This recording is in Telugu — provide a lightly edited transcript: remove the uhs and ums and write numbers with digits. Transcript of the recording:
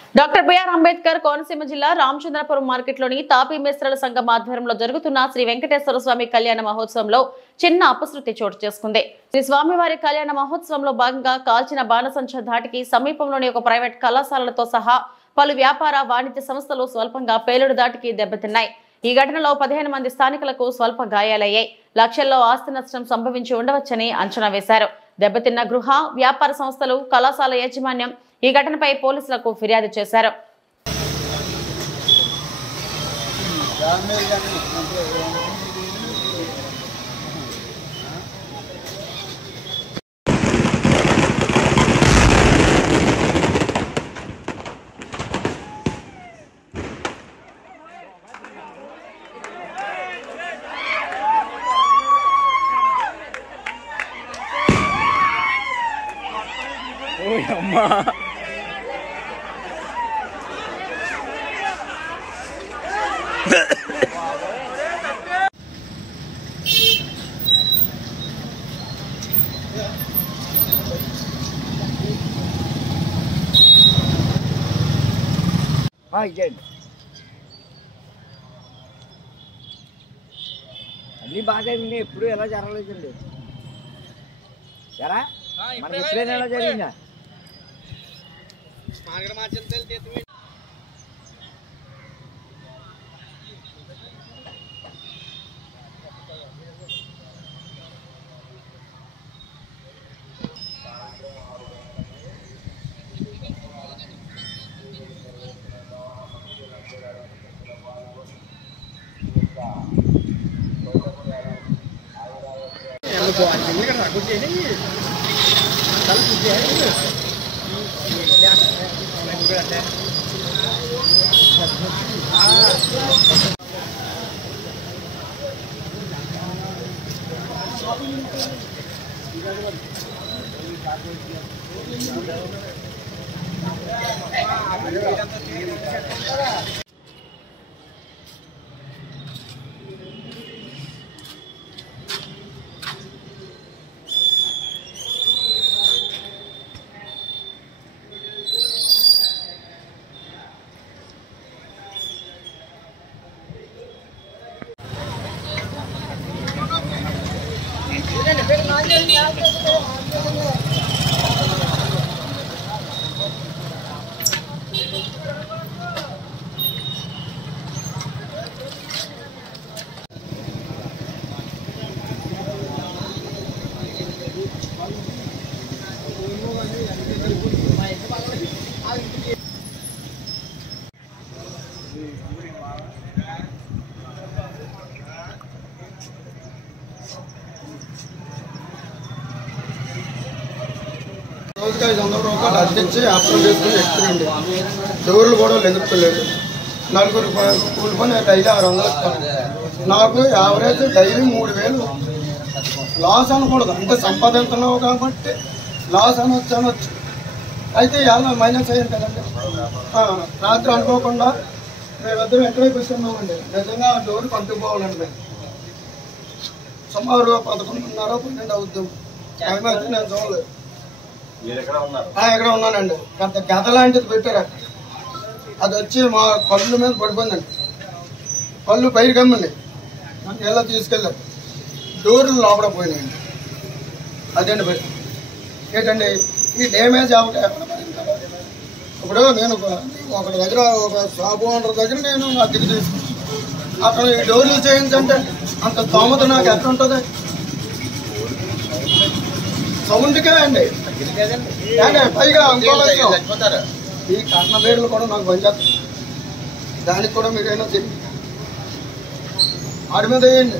డాక్టర్ బిఆర్ అంబేద్కర్ కోనసీమ జిల్లా రామచంద్రపురం మార్కెట్లోని తాపీ మేస్త్రల సంఘం ఆధ్వర్యంలో జరుగుతున్న శ్రీ వెంకటేశ్వర స్వామి కళ్యాణ మహోత్సవంలో చిన్న అపశృతి చోటు చేసుకుంది. శ్రీ స్వామివారి కళ్యాణ మహోత్సవంలో భాగంగా కాల్చిన బాణసంచ ధాటికి సమీపంలోని ఒక ప్రైవేట్ కళాశాలలతో సహా పలు వ్యాపార వాణిజ్య సంస్థలు స్వల్పంగా పేలుడు దాటికి దెబ్బతిన్నాయి. ఈ ఘటనలో 15 మంది స్థానికులకు స్వల్ప గాయాలయ్యాయి. లక్షల్లో ఆస్తి నష్టం సంభవించి ఉండవచ్చని అంచనా వేశారు. దెబ్బతిన్న గృహ వ్యాపార సంస్థలు కళాశాల యాజమాన్యం ఈ ఘటనపై పోలీసులకు ఫిర్యాదు చేశారు. అమ్మా అన్ని బాగా ఉన్నాయి. ఎప్పుడు ఎలా జరగలేదండి. ఎరా మనకి ఎప్పుడైనా ఎలా జరిగిందా? రోజుకి 500 రూపాయలు అద్దెచ్చి వ్యాపారం చేసుకుని ఎక్కువండి. డోర్లు కూడా లెగుతలేదు. నలుగురు కూలి పని డైలీ 600 ఇస్తాను. నాకు యావరేజ్ డైలీ 3000 లాస్ అనకూడదు. అంటే సంపాదించున్నావు కాబట్టి లాస్ అనొచ్చు. అయితే ఎలా మైనస్ అయ్యింది కదండి. రాత్రి అనుకోకుండా మేమిద్దరం ఎక్కడైపు ఇస్తున్నామండి. నిజంగా ఆ డోర్ పంటుకోవాలండి. సుమారు 11:30, 12 అవుద్దాం. టైం అయితే నేను చూడలేదు. ఎక్కడ ఉన్నానండి. పెద్ద గద లాంటిది పెట్టారు. అది వచ్చి మా కళ్ళు మీద పడిపోయిందండి. కళ్ళు పైరు కమ్మండి. ఎలా తీసుకెళ్ళారు. డోర్లు లోపల పోయినాయండి. అదేంటి పెట్టి ఏంటండి ఈ డ్యామేజ్ ఇప్పుడు నేను ఒకటి దగ్గర ఒక షాప్ ఓనర్ దగ్గర నేను అద్దెకి తీసుకున్నాను. అక్కడ ఈ డోర్లు చేయించంటే అంత స్తోమత నాకు ఎక్కడ ఉంటుంది. సౌండ్కే అండి. పైగా ఈ కర్ణ పేర్లు కూడా నాకు పనిచేస్తాయి. దానికి కూడా మీరేనా తెలియదు. వాడి మీద వేయండి.